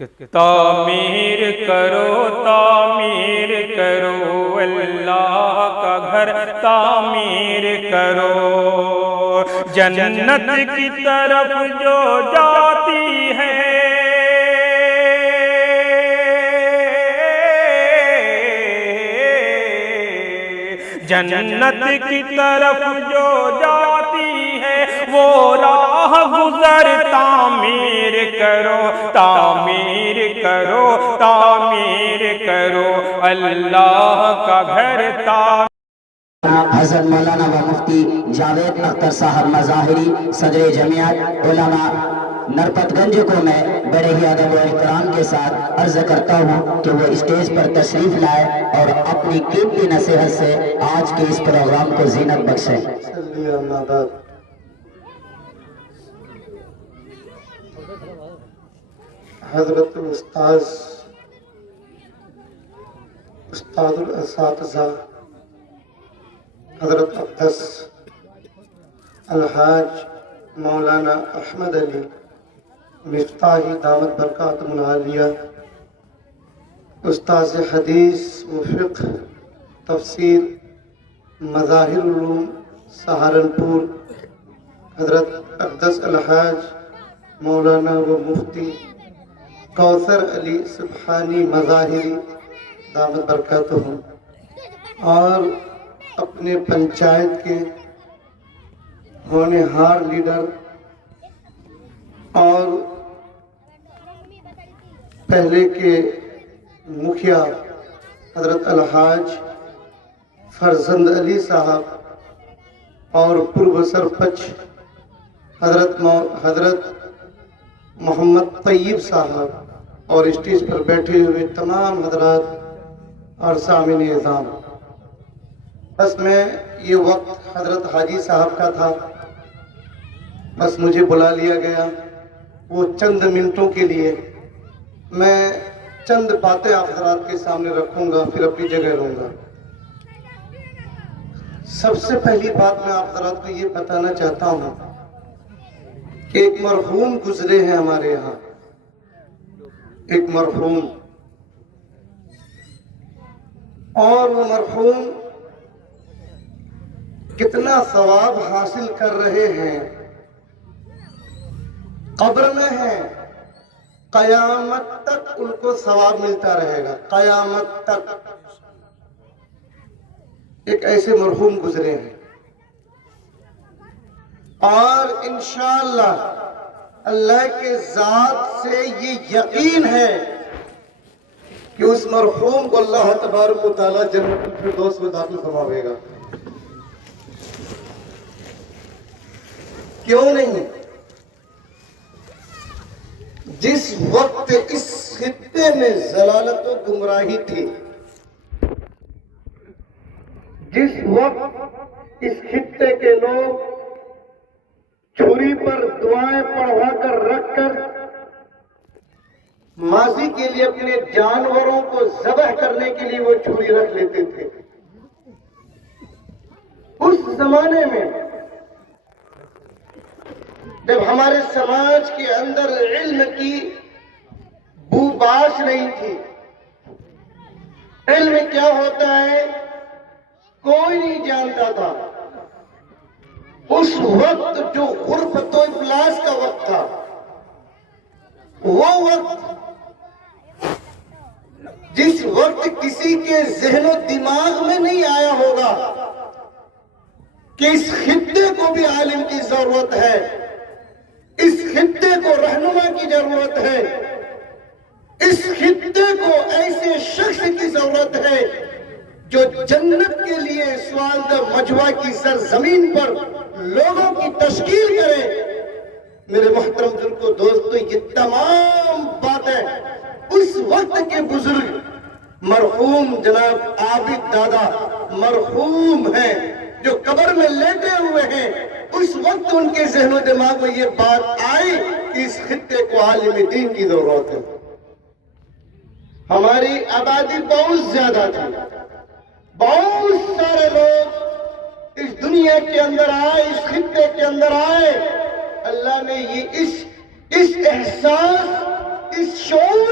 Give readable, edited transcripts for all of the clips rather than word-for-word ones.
تعمیر کرو اللہ کا گھر تعمیر کرو، جنت کی طرف جو جاتی ہے، جنت کی طرف جو جاتی ہے وہ راہ گزر تعمیر کرو، تعمیر کرو، تعمیر کرو اللہ کا گھر تعمیر۔ حضرت مولانا و مفتی جاوید اختر صاحب مظاہری صدر جمعیت علماء نرپت گنج کو میں بڑے ہی ادب و احترام کے ساتھ عرض کرتا ہوں کہ وہ اسٹیج پر تشریف لائے اور اپنی قیمتی نصیحت سے آج کے اس پروگرام کو زینت بخشیں۔ حضرت استاد الاساتذہ حضرت اقدس الحاج مولانا احمد علی مفتاحی دامت برکاتہم العالیہ، استاذ حدیث و فقہ تفسیر مظاہر العلوم سہارنپور حضرت اقدس الحاج مولانا و مفتی کوثر علی سبحانی مظاہری دامت برکاتہم، اور اپنے پنچایت کے ہونہار لیڈر اور پہلے کے مکھیا حضرت الحاج فرزند علی صاحب اور پورو سرپنچ حضرت محمد طیب صاحب اور اسٹیج پر بیٹھے ہوئے تمام حضرات اور سامعین اعظام، بس میں یہ وقت حضرت حاجی صاحب کا تھا، بس مجھے بلا لیا گیا وہ چند منٹوں کے لیے، میں چند باتیں آپ حضرات کے سامنے رکھوں گا پھر اپنی جگہ رہوں گا۔ سب سے پہلی بات میں آپ حضرات کو یہ بتانا چاہتا ہوں کہ ایک مرحوم گزرے ہیں ہمارے یہاں، ایک مرحوم، اور وہ مرحوم کتنا ثواب حاصل کر رہے ہیں، قبر میں ہیں، قیامت تک ان کو ثواب ملتا رہے گا، قیامت تک۔ ایک ایسے مرحوم گزرے ہیں، اور انشاءاللہ اللہ کے ذات سے یہ یقین ہے کہ اس مرحوم کو اللہ تبارک و تعالیٰ جنت الفردوس میں داخل فرمائے گا۔ کیوں نہیں؟ جس وقت اس خطے میں ضلالت و گمراہی تھی، جس وقت اس خطے کے لوگ چھری پر دعائیں پڑھوا کر رکھ کر ماضی کے لیے اپنے جانوروں کو ذبح کرنے کے لیے وہ چھری رکھ لیتے تھے، اس زمانے میں جب ہمارے سماج کے اندر علم کی بو باش نہیں تھی، علم کیا ہوتا ہے کوئی نہیں جانتا تھا، اس وقت جو غربت و افلاس کا وقت تھا، وہ وقت جس وقت کسی کے ذہن و دماغ میں نہیں آیا ہوگا کہ اس خطے کو بھی عالم کی ضرورت ہے، اس خطے کو رہنما کی ضرورت ہے، اس خطے کو ایسے شخص کی ضرورت ہے جو جنت کے لیے سوالدہ مجوع کی سرزمین پر لوگوں کی تشکیل کرے۔ میرے محترم جن کو دوستو، یہ تمام باتیں اس وقت کے بزرگ مرحوم جناب عابد دادا مرحوم ہیں جو قبر میں لیٹے ہوئے ہیں، اس وقت ان کے ذہن و دماغ میں یہ بات آئی کہ اس خطے کو عالم دین کی ضرورت ہے۔ ہماری آبادی بہت زیادہ تھی، بہت سارے لوگ اس دنیا کے اندر آئے، اس خطے کے اندر آئے، اللہ نے یہ اس احساس، اس شعور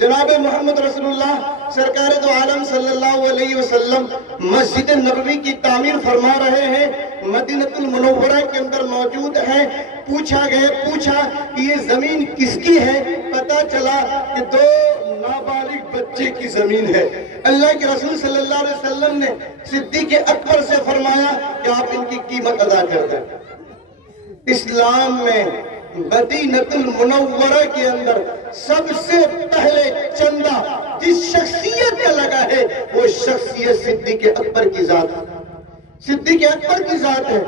جناب محمد رسول اللہ سرکار دو عالم صلی اللہ علیہ وسلم مسجد نبوی کی تعمیر فرما رہے ہیں، مدینہ المنورہ کے اندر موجود ہے۔ پوچھا کہ یہ زمین کس کی ہے؟ پتا چلا کہ 2 نابالغ بچے کی زمین ہے۔ اللہ کے رسول صلی اللہ علیہ وسلم نے صدیق اکبر سے فرمایا کہ آپ ان کی قیمت ادا کر دیں۔ اسلام میں مدینہ المنورہ کے اندر سب سے پہلے چندہ جس شخصیت کا لگا ہے وہ شخصیت صدیق اکبر کی ذات ہے، صدیق اکبر کی ذات ہے۔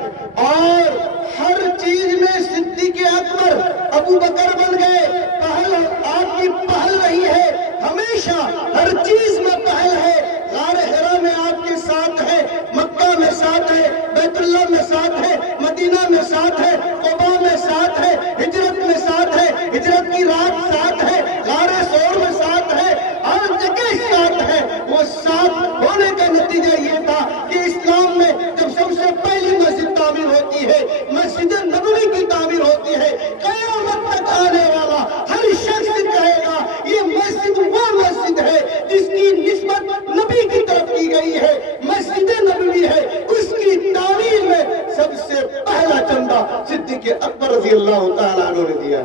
اور ہر چیز میں صدیق اکبر ابو بکر بن گئے، پہل آپ کی پہل رہی ہے، ہمیشہ ہر چیز میں پہل ہے۔ غار حرا میں آپ کے ساتھ ہے، مکہ میں ساتھ ہے، بیت اللہ میں ساتھ ہے، مدینہ میں ساتھ ہے، قبا میں ساتھ ہے، ہجرت میں ساتھ ہے، ہجرت کی رات ساتھ ہے، غار ثور میں ساتھ ہے، ہر جگہ ساتھ ہے۔ وہ ساتھ ہونے کا نتیجہ یہ تھا کہ اسلام میں جب سب سے پہلی مسجد تعمیر ہوتی ہے، مسجد نبوی کی تعمیر ہوتی ہے، قیامت تک آنے والا ہر شخص کہے گا یہ مسجد وہ مسجد ہے جس کی نسبت نبی کی طرف کی گئی ہے، مسجد نبوی ہے، اس کی تعمیر میں سب سے پہلا چندہ صدیق اکبر رضی اللہ تعالیٰ عنہ نے دیا۔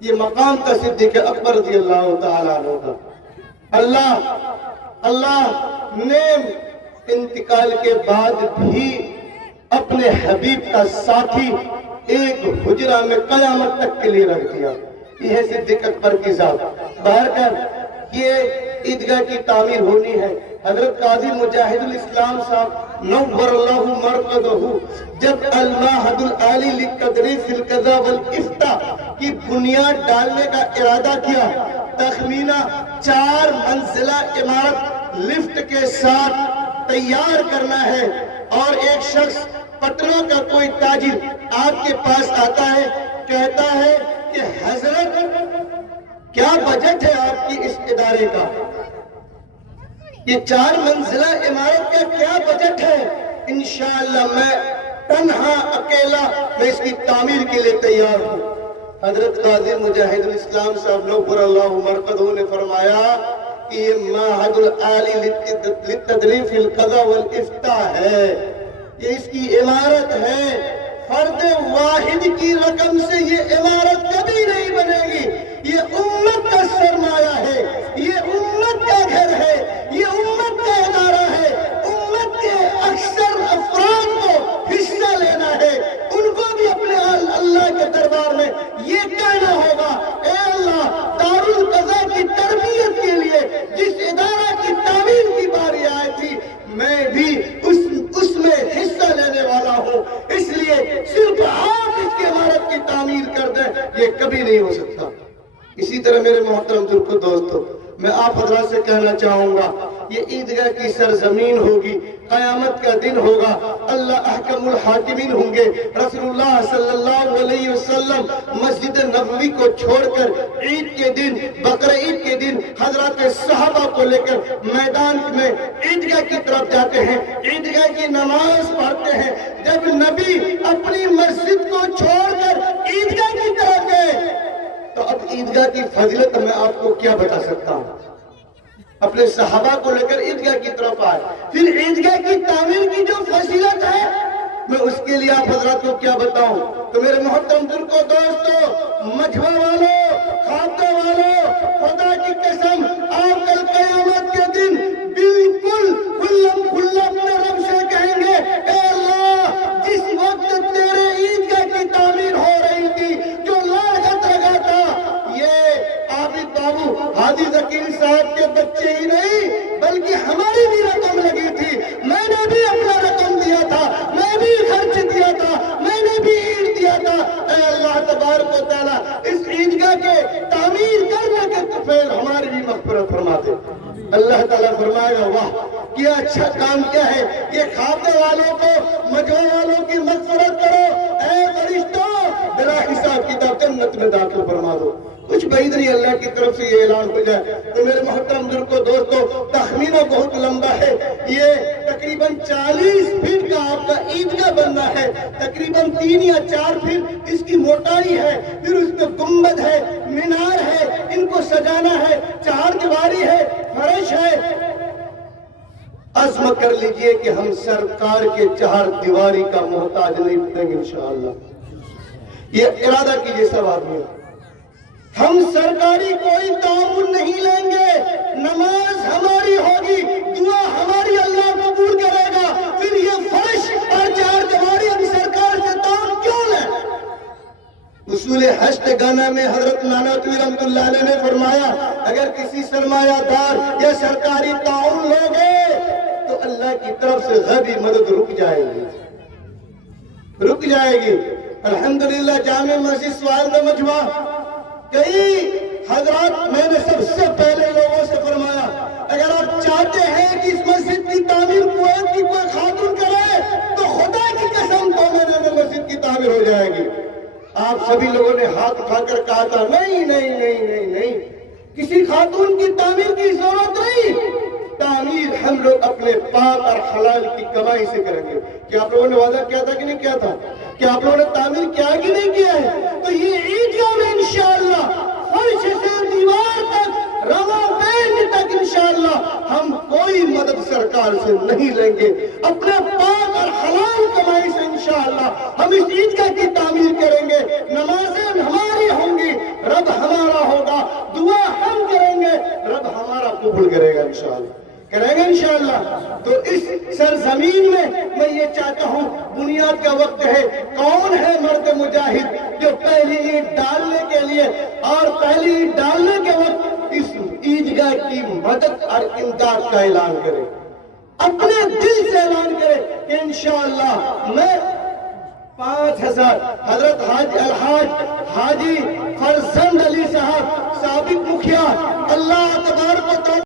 یہ مقام تھا صدیق اکبر رضی اللہ تعالیٰ عنہ کا۔ اللہ نے انتقال کے بعد بھی اپنے حبیب کا ساتھی ایک حجرہ میں قیامت تک کے لیے رکھ دیا۔ یہ ہے صدیق اکبر کی ذات۔ باہر کر یہ عیدگاہ کی تعمیر ہونی ہے۔ حضرت قاضی مجاہد الاسلام صاحب نور اللہ مرقدہ جب المعہد العالی للتدریس القضاء والافتاء کی بنیاد ڈالنے کا ارادہ کیا، تخمینہ 4 منزلہ عمارت لفٹ کے ساتھ تیار کرنا ہے، اور ایک شخص پٹنہ کا کوئی تاجر آپ کے پاس آتا ہے، کہتا ہے کہ حضرت کیا بجٹ ہے آپ کی اس ادارے کا؟ یہ 4 منزلہ عمارت کا کیا بجٹ ہے؟ انشاءاللہ میں تنہا اکیلا میں اس کی تعمیر کے لیے تیار ہوں۔ حضرت قاضی مجاہد الاسلام صاحب نور اللہ مرقدہ نے فرمایا کہ یہ معہد العالی للتدریس القضاء والافتاء ہے، یہ اس کی عمارت ہے، فرد واحد کی رقم سے یہ عمارت کبھی نہیں بنے گی، یہ امت کا سرمایہ ہے، یہ امت کا گھر ہے، یہ امت کا ادارہ ہے، امت کے اکثر افراد کو حصہ لینا ہے، ان کو بھی اپنے اللہ کے دربار میں یہ کہنا ہوگا، اے اللہ دارالقضاء کی تربیت کے لیے جس ادارہ کی تعمیر کی باری آئی تھی میں بھی اس میں حصہ لینے والا ہوں، اس لیے صرف آپ اس کی عمارت کی تعمیر کر دیں، یہ کبھی نہیں ہو سکتا۔ اسی طرح میرے محترم ترکو دوستو، میں آپ حضرات سے کہنا چاہوں گا یہ عیدگاہ کی سرزمین ہوگی، قیامت کا دن ہوگا، اللہ احکم الحاکمین ہوں گے۔ رسول اللہ صلی اللہ علیہ وسلم مسجد نبوی کو چھوڑ کر عید کے دن، بقرہ عید کے دن حضرات صحابہ کو لے کر میدان میں عیدگاہ کی طرف جاتے ہیں، عیدگاہ کی نماز پڑھتے ہیں۔ جب نبی اپنی مسجد کو چھوڑ کر عیدگاہ کی طرف گئے تو اب عیدگاہ کی فضیلت میں آپ کو کیا بتا سکتا ہوں۔ اپنے صحابہ کو لے کر عیدگاہ کی طرف آئے، پھر عیدگاہ کی تعمیر کی جو فضیلت ہے میں اس کے لیے آپ حضرات کو کیا بتاؤں۔ تو میرے محترم ترکو دوستو، مجھوا والو، خاطہ والو، خدا کی قسم آپ کل قیامت کے دن بالکل کھلم کھلا اپنے رب سے کہیں گے، اے اللہ جس وقت تیرے عیدگاہ کی تعمیر ہو رہی تھی جو لاگت لگا تھا، یہ عابد بابو حاجی ذکیر صاحب کے بچے ہی نہیں بلکہ ہماری بھی رقم لگی تھی، میں نے بھی اپنا رقم دیا تھا، میں بھی خرچ دیا تھا، میں نے بھی عید دیا تھا۔ اے اللہ تبارک و تعالیٰ اس عیدگاہ کے تعمیر کرنے کے فعل ہماری بھی مغفرت فرما دے۔ اللہ تعالیٰ فرمائے گا واہ کیا اچھا کام کیا ہے، یہ کھاتے والوں کو، مجھے والوں کی مغفرت کرو، اے فرشتوں بلا حساب کتاب جنت میں داخل فرما دو۔ کچھ بعید نہیں اللہ کی طرف سے یہ اعلان ہو جائے۔ تو میرے محترم بزرگوں دوستو، تخمینہ بہت لمبا ہے، یہ تقریباً تقریباً 40 فٹ کا آپ کا عیدگاہ بننا ہے، تقریباً 3 یا 4 فٹ اس کی موٹائی ہے، پھر اس میں گنبد ہے، مینار ہے، ان کو سجانا ہے، 4 دیواری ہے، فرش ہے۔ عزم کر لیجئے کہ ہم سرکار کے 4 دیواری کا محتاج نہیں بنیں گے انشاءاللہ۔ یہ ارادہ کیجئے سب آدمی، ہم سرکاری کوئی تعاون نہیں لیں گے، نماز ہماری ہوگی، دعا ہماری اللہ قبول کرے گا، پھر یہ فرش اور 4 دیواری ہم سرکار سے تعاون کیوں لیں؟ اصول ہشت گانا میں حضرت نانوتوی رحمت اللہ علیہ نے فرمایا اگر کسی سرمایہ دار یا سرکاری تعاون لوگے تو اللہ کی طرف سے غیبی مدد رک جائے گی۔ الحمدللہ جامع مسجد سوال مجمع کئی حضرات، میں نے سب سے پہلے لوگوں سے فرمایا اگر آپ چاہتے ہیں کہ اس مسجد کی تعمیر کویت کی کوئی خاتون کرے تو خدا کی قسم تو میں مسجد کی تعمیر ہو جائے گی۔ آپ سبھی لوگوں نے ہاتھ اٹھا کر کہا تھا نہیں نہیں نہیں نہیں نہیں، کسی خاتون کی تعمیر کی ضرورت نہیں، تعمیر ہم لوگ اپنے پاک اور حلال کی کمائی سے کریں گے۔ کیا آپ لوگوں نے وعدہ کیا تھا کہ نہیں کیا تھا؟ کیا آپ لوگوں نے تعمیر کیا کہ نہیں کیا ہے؟ تو یہ عیدگاہ میں انشاءاللہ فرش سے دیوار تک، رواں بین تک انشاءاللہ ہم کوئی مدد سرکار سے نہیں لیں گے، اپنے پاک اور حلال کمائی سے انشاءاللہ ہم اس عیدگاہ کی تعمیر کریں گے، نمازیں ہماری ہوں گی، رب ہمارا ہوگا، دعا ہم کریں گے، رب ہمارا قبول کرے گا انشاءاللہ، کریں گے انشاءاللہ۔ تو اس سرزمین میں یہ چاہتا ہوں، بنیاد کا وقت ہے، کون ہے مرد مجاہد جو پہلی اینٹ ڈالنے کے لیے اور پہلی اینٹ ڈالنے کے وقت اس عیدگاہ کی مدد اور امداد کا اعلان کرے، اپنے دل سے اعلان کرے کہ انشاءاللہ میں 5000 حضرت الحاج حاجی فرزند علی صاحب سابق مکھیا، اللہ تبارک و تعالی